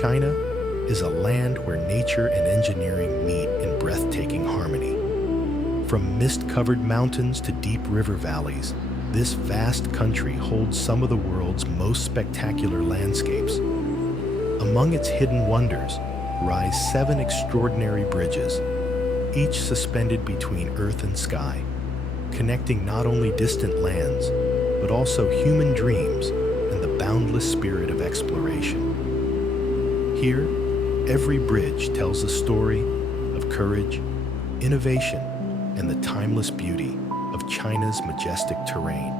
China is a land where nature and engineering meet in breathtaking harmony. From mist-covered mountains to deep river valleys, this vast country holds some of the world's most spectacular landscapes. Among its hidden wonders rise 7 extraordinary bridges, each suspended between earth and sky, connecting not only distant lands, but also human dreams and the boundless spirit of exploration. Here, every bridge tells a story of courage, innovation, and the timeless beauty of China's majestic terrain.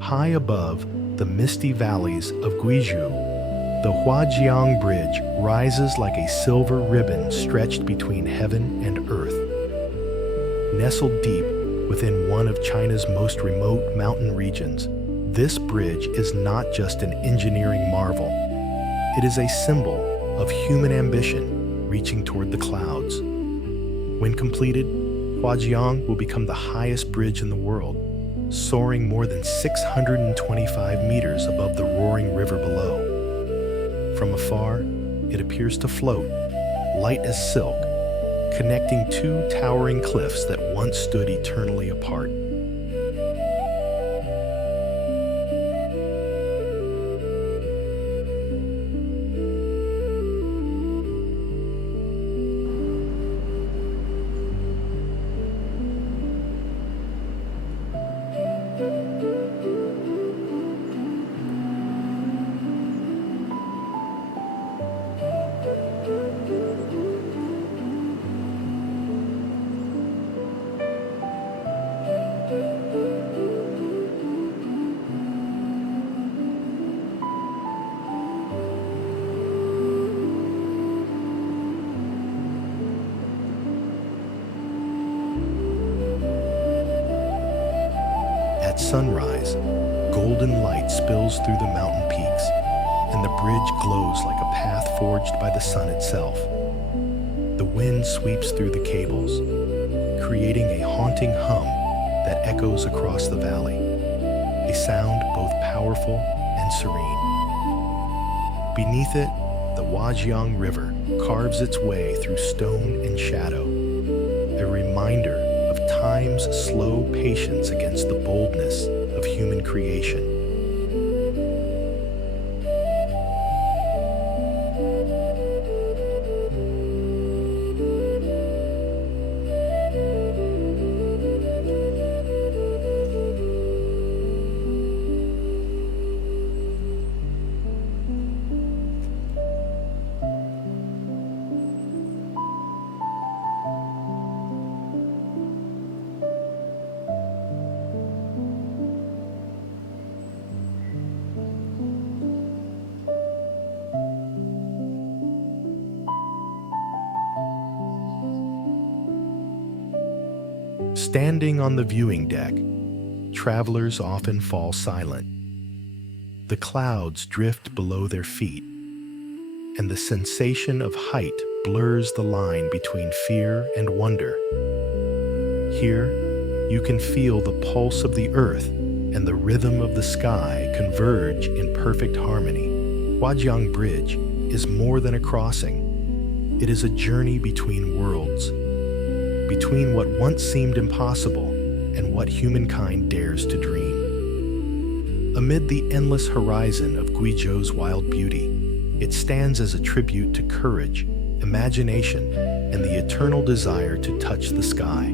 High above the misty valleys of Guizhou, the Huajang Bridge rises like a silver ribbon stretched between heaven and earth. Nestled deep within one of China's most remote mountain regions, this bridge is not just an engineering marvel. It is a symbol of human ambition reaching toward the clouds. When completed, Huajiang will become the highest bridge in the world, soaring more than 625 meters above the roaring river below. From afar, it appears to float, light as silk, connecting 2 towering cliffs that once stood eternally apart. At sunrise, golden light spills through the mountain peaks, and the bridge glows like a path forged by the sun itself. The wind sweeps through the cables, creating a haunting hum that echoes across the valley, a sound both powerful and serene. Beneath it, the Huajiang River carves its way through stone and shadow, a reminder of time's slow patience against the boldness of human creation. Standing on the viewing deck, travelers often fall silent. The clouds drift below their feet, and the sensation of height blurs the line between fear and wonder. Here, you can feel the pulse of the earth and the rhythm of the sky converge in perfect harmony. Huajiang Bridge is more than a crossing. It is a journey between worlds, between what once seemed impossible and what humankind dares to dream. Amid the endless horizon of Guizhou's wild beauty, it stands as a tribute to courage, imagination, and the eternal desire to touch the sky.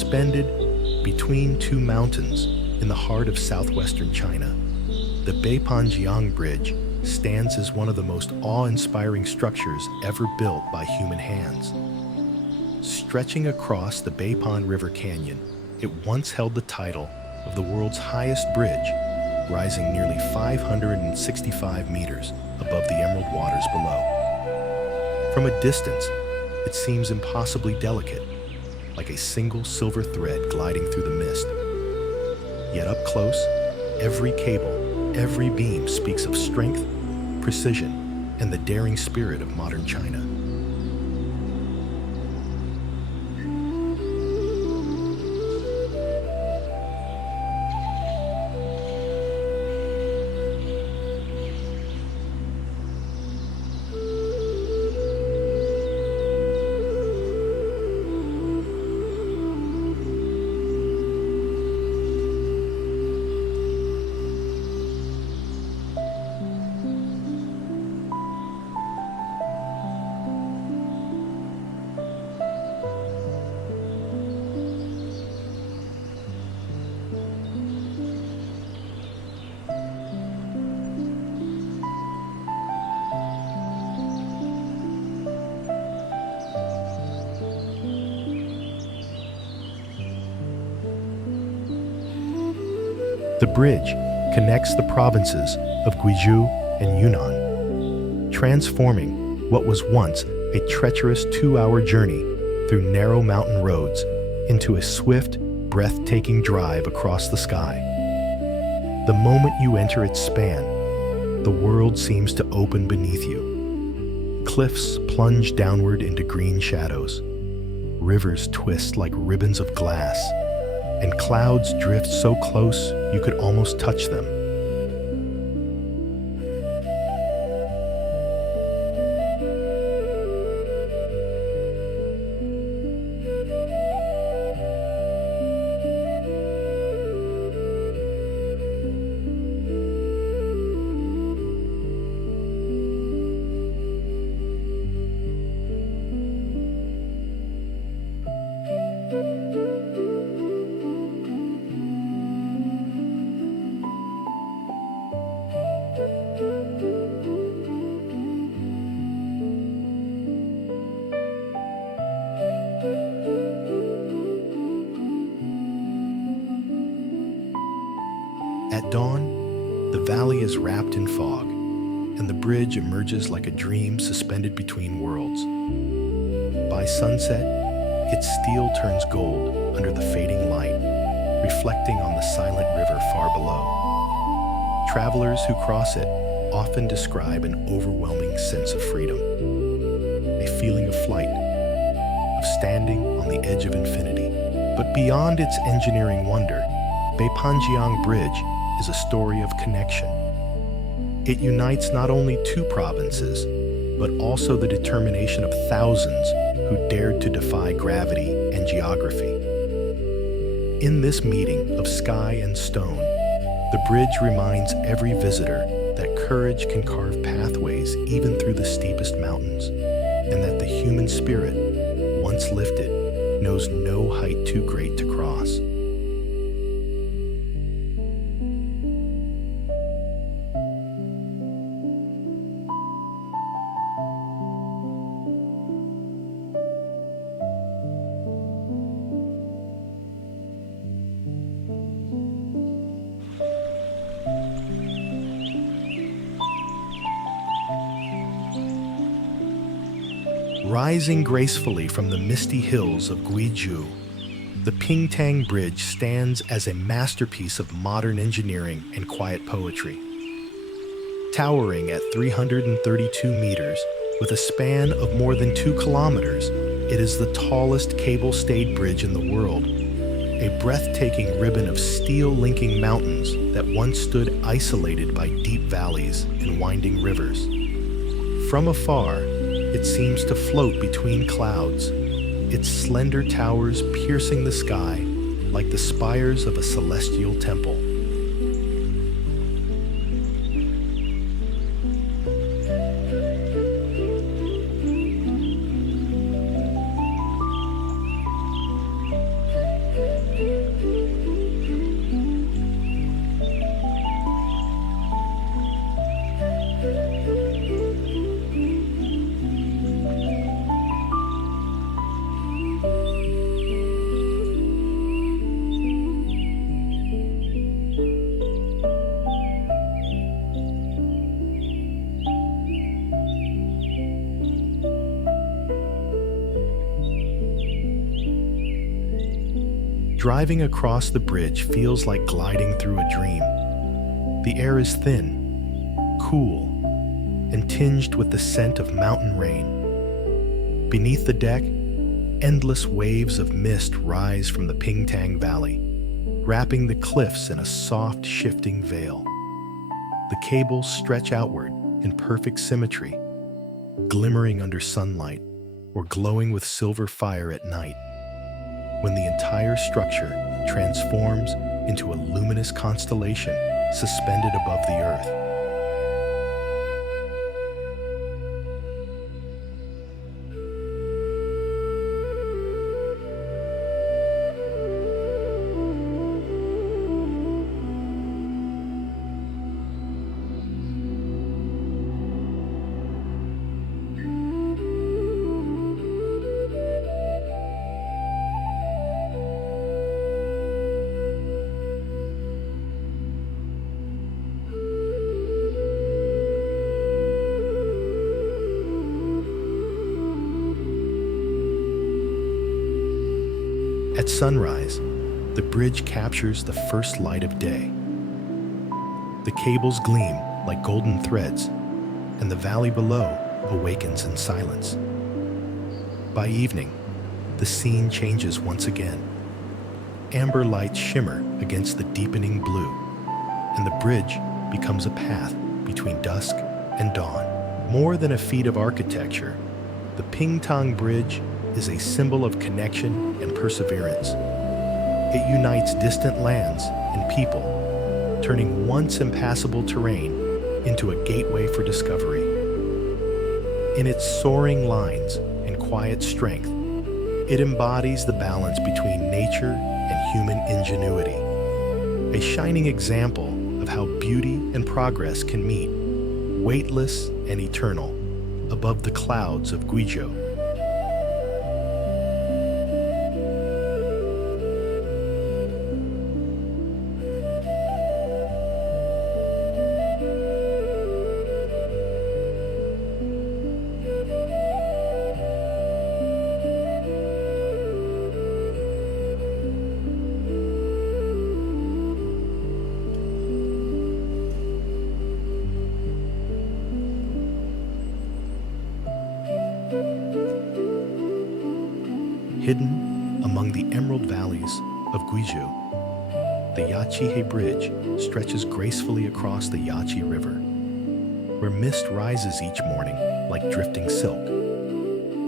suspended between two mountains in the heart of southwestern China. The Pon Jiang Bridge stands as one of the most awe-inspiring structures ever built by human hands. Stretching across the Pon River Canyon, it once held the title of the world's highest bridge, rising nearly 565 meters above the emerald waters below. From a distance, it seems impossibly delicate, like a single silver thread gliding through the mist. Yet up close, every cable, every beam speaks of strength, precision, and the daring spirit of modern China. The bridge connects the provinces of Guizhou and Yunnan, transforming what was once a treacherous 2-hour journey through narrow mountain roads into a swift, breathtaking drive across the sky. The moment you enter its span, the world seems to open beneath you. Cliffs plunge downward into green shadows. Rivers twist like ribbons of glass, and clouds drift so close you could almost touch them. At dawn, the valley is wrapped in fog, and the bridge emerges like a dream suspended between worlds. By sunset, its steel turns gold under the fading light, reflecting on the silent river far below. Travelers who cross it often describe an overwhelming sense of freedom, a feeling of flight, of standing on the edge of infinity. But beyond its engineering wonder, Pon Jiang Bridge is a story of connection. It unites not only two provinces, but also the determination of thousands who dared to defy gravity and geography. In this meeting of sky and stone, the bridge reminds every visitor that courage can carve pathways even through the steepest mountains, and that the human spirit, once lifted, knows no height too great to cross. Rising gracefully from the misty hills of Guizhou, the Tang Bridge stands as a masterpiece of modern engineering and quiet poetry. Towering at 332 meters, with a span of more than 2 kilometers, it is the tallest cable-stayed bridge in the world, a breathtaking ribbon of steel linking mountains that once stood isolated by deep valleys and winding rivers. From afar, it seems to float between clouds, its slender towers piercing the sky like the spires of a celestial temple. Driving across the bridge feels like gliding through a dream. The air is thin, cool, and tinged with the scent of mountain rain. Beneath the deck, endless waves of mist rise from the Tang Valley, wrapping the cliffs in a soft, shifting veil. The cables stretch outward in perfect symmetry, glimmering under sunlight or glowing with silver fire at night, when the entire structure transforms into a luminous constellation suspended above the earth. At sunrise, the bridge captures the first light of day. The cables gleam like golden threads, and the valley below awakens in silence. By evening, the scene changes once again. Amber lights shimmer against the deepening blue, and the bridge becomes a path between dusk and dawn. More than a feat of architecture, the Tang Bridge is a symbol of connection and perseverance. It unites distant lands and people, turning once impassable terrain into a gateway for discovery. In its soaring lines and quiet strength, it embodies the balance between nature and human ingenuity, a shining example of how beauty and progress can meet, weightless and eternal, above the clouds of Guizhou. Hidden among the emerald valleys of Guizhou, the Yachihi Bridge stretches gracefully across the Yachi River, where mist rises each morning like drifting silk.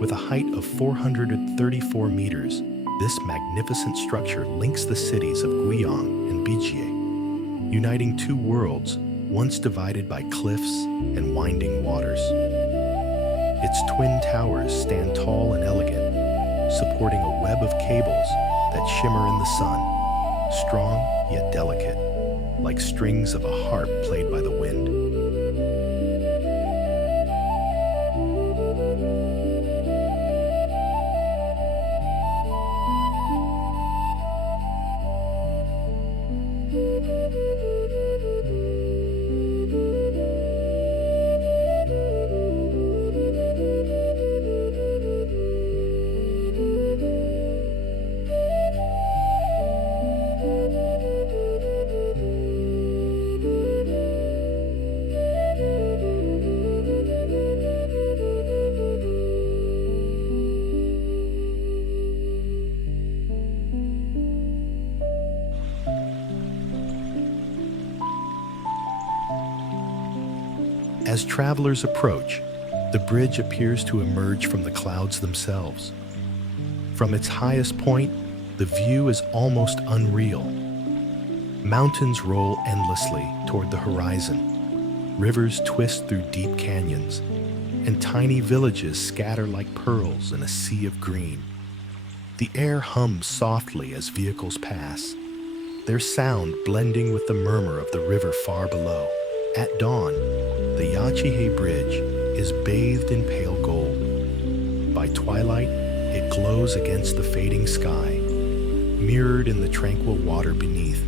With a height of 434 meters, this magnificent structure links the cities of Huajang and Bijie, uniting two worlds once divided by cliffs and winding waters. Its twin towers stand tall and elegant, supporting a web of cables that shimmer in the sun, strong yet delicate, like strings of a harp played by the wind. As travelers approach, the bridge appears to emerge from the clouds themselves. From its highest point, the view is almost unreal. Mountains roll endlessly toward the horizon, rivers twist through deep canyons, and tiny villages scatter like pearls in a sea of green. The air hums softly as vehicles pass, their sound blending with the murmur of the river far below. At dawn, the Yachihi Bridge is bathed in pale gold. By twilight, it glows against the fading sky, mirrored in the tranquil water beneath.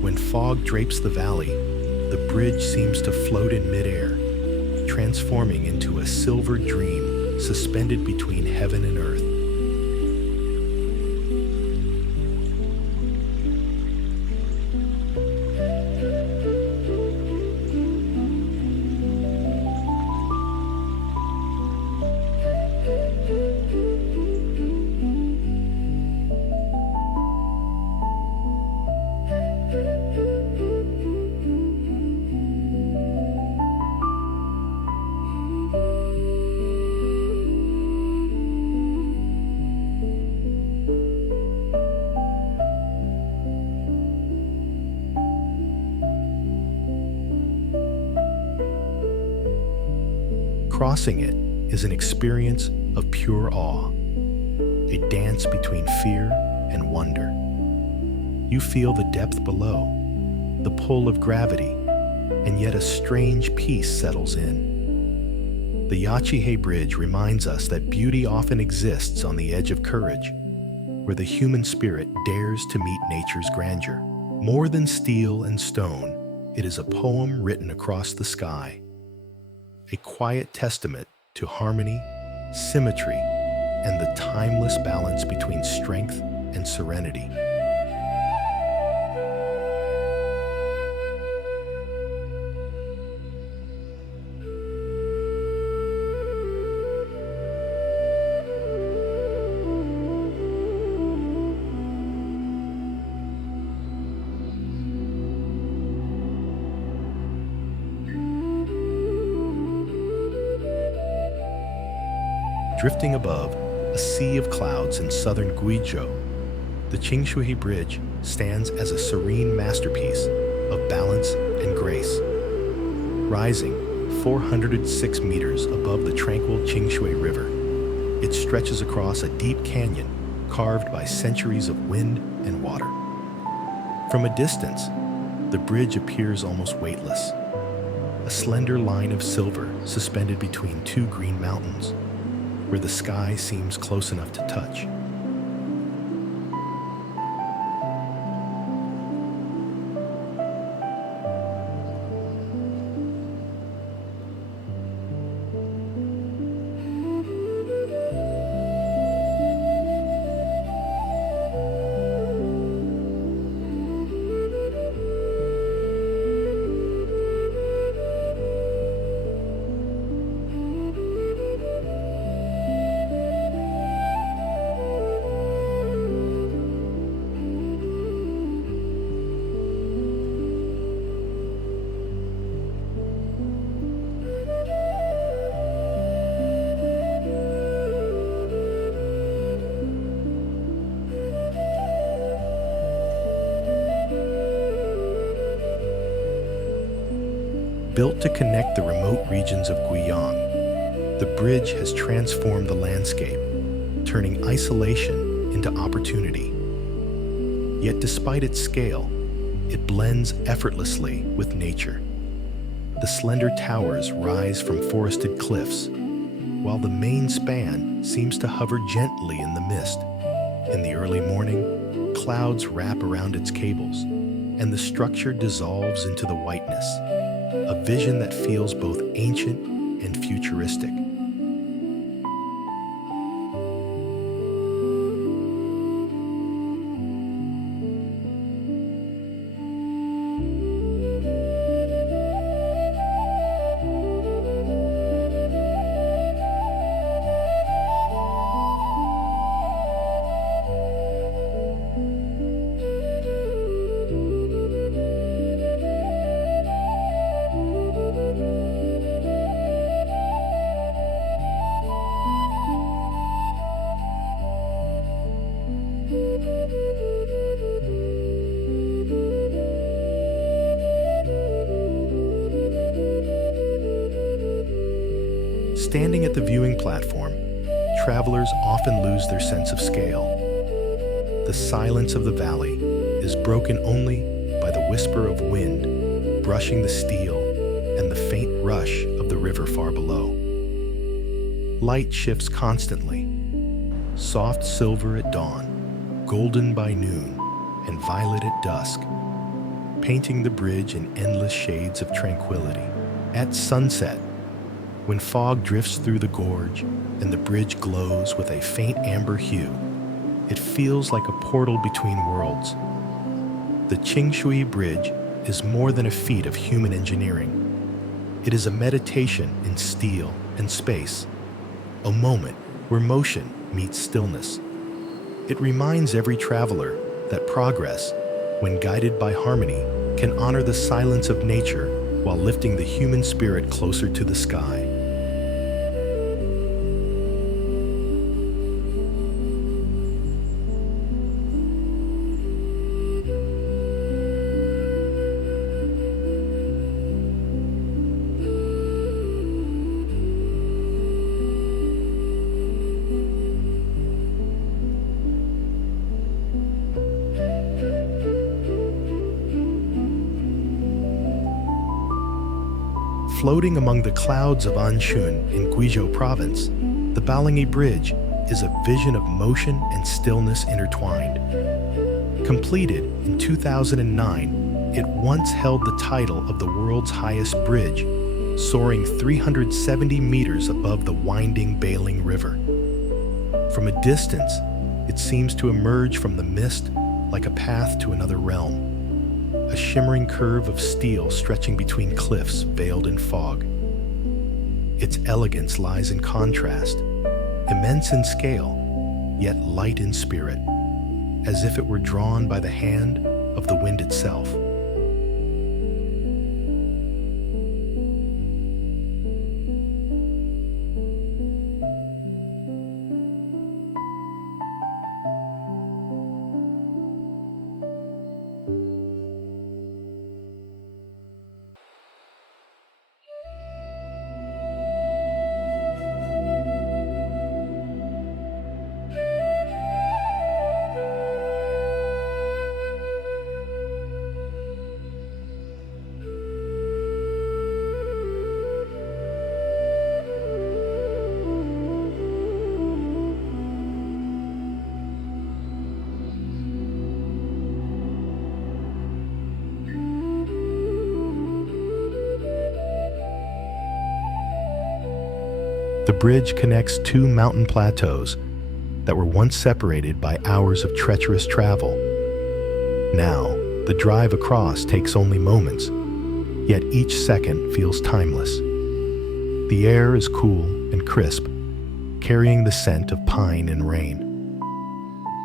When fog drapes the valley, the bridge seems to float in midair, transforming into a silver dream suspended between heaven and earth. Crossing it is an experience of pure awe, a dance between fear and wonder. You feel the depth below, the pull of gravity, and yet a strange peace settles in. The Yachihi Bridge reminds us that beauty often exists on the edge of courage, where the human spirit dares to meet nature's grandeur. More than steel and stone, it is a poem written across the sky, a quiet testament to harmony, symmetry, and the timeless balance between strength and serenity. Drifting above a sea of clouds in southern Guizhou, the Chingshu Bridge stands as a serene masterpiece of balance and grace. Rising 406 meters above the tranquil Chingshu River, it stretches across a deep canyon carved by centuries of wind and water. From a distance, the bridge appears almost weightless, a slender line of silver suspended between two green mountains, where the sky seems close enough to touch. Built to connect the remote regions of Guiyang, the bridge has transformed the landscape, turning isolation into opportunity. Yet despite its scale, it blends effortlessly with nature. The slender towers rise from forested cliffs, while the main span seems to hover gently in the mist. In the early morning, clouds wrap around its cables, and the structure dissolves into the whiteness, a vision that feels both ancient and futuristic. Standing at the viewing platform, travelers often lose their sense of scale. The silence of the valley is broken only by the whisper of wind brushing the steel and the faint rush of the river far below. Light shifts constantly, soft silver at dawn, golden by noon, and violet at dusk, painting the bridge in endless shades of tranquility. At sunset, when fog drifts through the gorge and the bridge glows with a faint amber hue, it feels like a portal between worlds. The Chingshu Bridge is more than a feat of human engineering. It is a meditation in steel and space, a moment where motion meets stillness. It reminds every traveler that progress, when guided by harmony, can honor the silence of nature while lifting the human spirit closer to the sky. Floating among the clouds of Anshun in Guizhou province, the Balingi Bridge is a vision of motion and stillness intertwined. Completed in 2009, it once held the title of the world's highest bridge, soaring 370 meters above the winding Baling River. From a distance, it seems to emerge from the mist like a path to another realm, a shimmering curve of steel stretching between cliffs veiled in fog. Its elegance lies in contrast, immense in scale, yet light in spirit, as if it were drawn by the hand of the wind itself. The bridge connects two mountain plateaus that were once separated by hours of treacherous travel. Now, the drive across takes only moments, yet each second feels timeless. The air is cool and crisp, carrying the scent of pine and rain.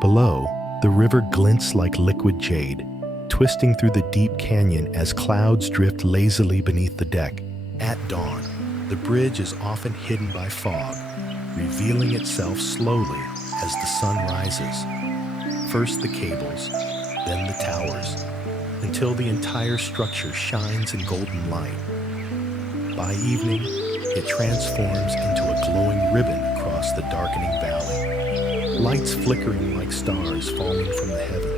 Below, the river glints like liquid jade, twisting through the deep canyon as clouds drift lazily beneath the deck. At dawn, the bridge is often hidden by fog, revealing itself slowly as the sun rises. First the cables, then the towers, until the entire structure shines in golden light. By evening, it transforms into a glowing ribbon across the darkening valley, lights flickering like stars falling from the heavens.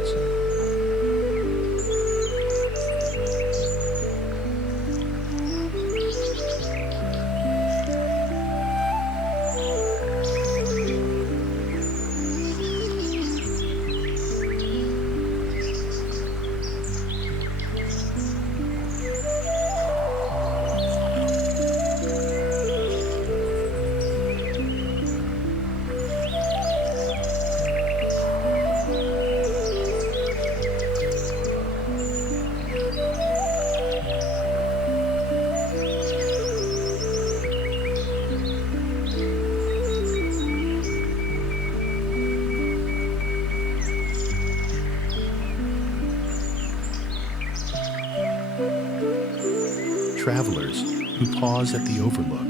Travelers who pause at the overlook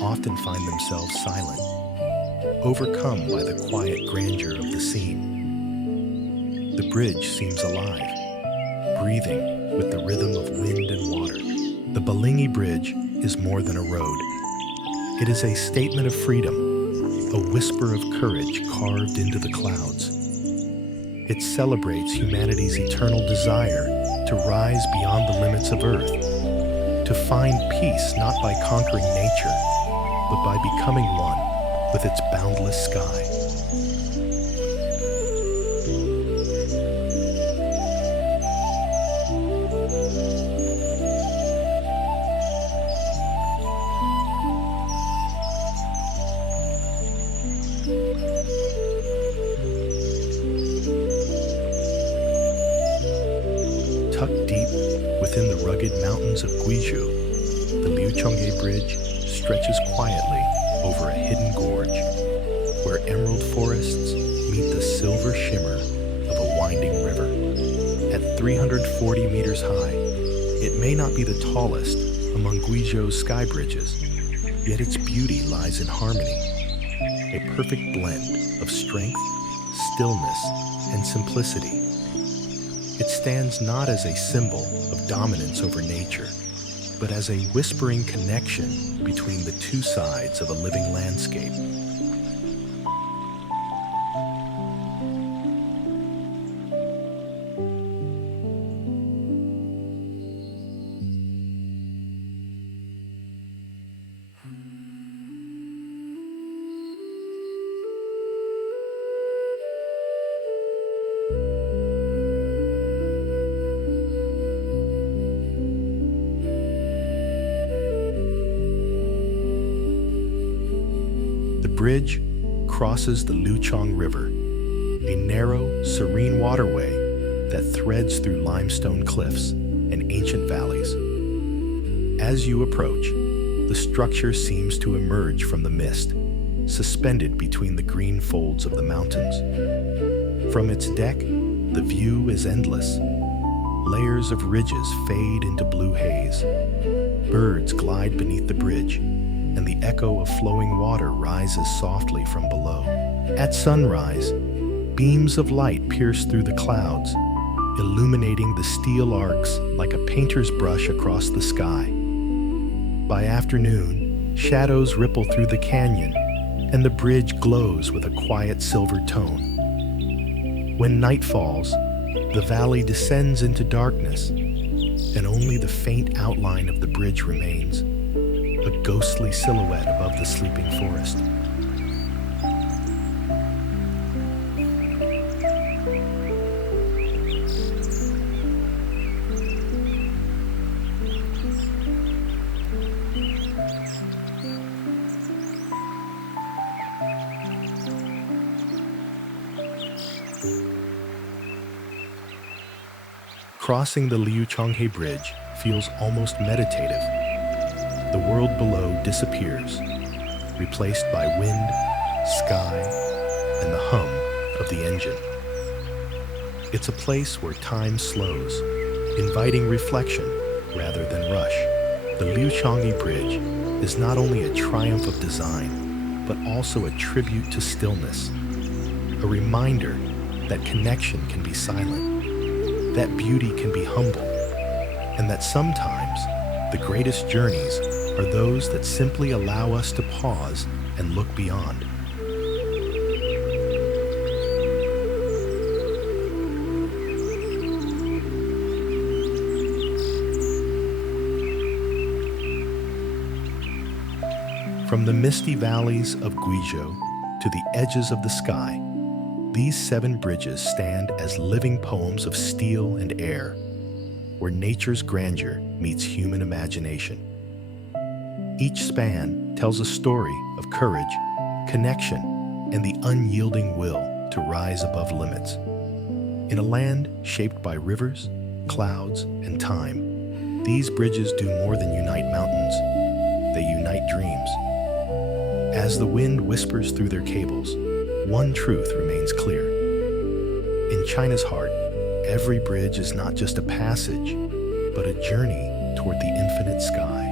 often find themselves silent, overcome by the quiet grandeur of the scene. The bridge seems alive, breathing with the rhythm of wind and water. The Balingi Bridge is more than a road. It is a statement of freedom, a whisper of courage carved into the clouds. It celebrates humanity's eternal desire to rise beyond the limits of Earth, to find peace not by conquering nature, but by becoming one with its boundless sky. Tucked deep within the rugged mountains of Guizhou, the Liu Chong Bridge stretches quietly over a hidden gorge, where emerald forests meet the silver shimmer of a winding river. At 340 meters high, it may not be the tallest among Guizhou's sky bridges, yet its beauty lies in harmony, a perfect blend of strength, stillness, and simplicity. It stands not as a symbol of dominance over nature, but as a whispering connection between the two sides of a living landscape. bridge crosses the Liu Chong River, a narrow, serene waterway that threads through limestone cliffs and ancient valleys. As you approach, the structure seems to emerge from the mist, suspended between the green folds of the mountains. From its deck, the view is endless. Layers of ridges fade into blue haze. Birds glide beneath the bridge, and the echo of flowing water rises softly from below. At sunrise, beams of light pierce through the clouds, illuminating the steel arcs like a painter's brush across the sky. By afternoon, shadows ripple through the canyon, and the bridge glows with a quiet silver tone. When night falls, the valley descends into darkness, and only the faint outline of the bridge remains, a ghostly silhouette above the sleeping forest. Crossing the Liu Chong Bridge feels almost meditative. The world below disappears, replaced by wind, sky, and the hum of the engine. It's a place where time slows, inviting reflection rather than rush. The Liu Chong Bridge is not only a triumph of design, but also a tribute to stillness, a reminder that connection can be silent, that beauty can be humble, and that sometimes the greatest journeys are those that simply allow us to pause and look beyond. From the misty valleys of Guizhou to the edges of the sky, these 7 bridges stand as living poems of steel and air, where nature's grandeur meets human imagination. Each span tells a story of courage, connection, and the unyielding will to rise above limits. In a land shaped by rivers, clouds, and time, these bridges do more than unite mountains. They unite dreams. As the wind whispers through their cables, one truth remains clear. In China's heart, every bridge is not just a passage, but a journey toward the infinite sky.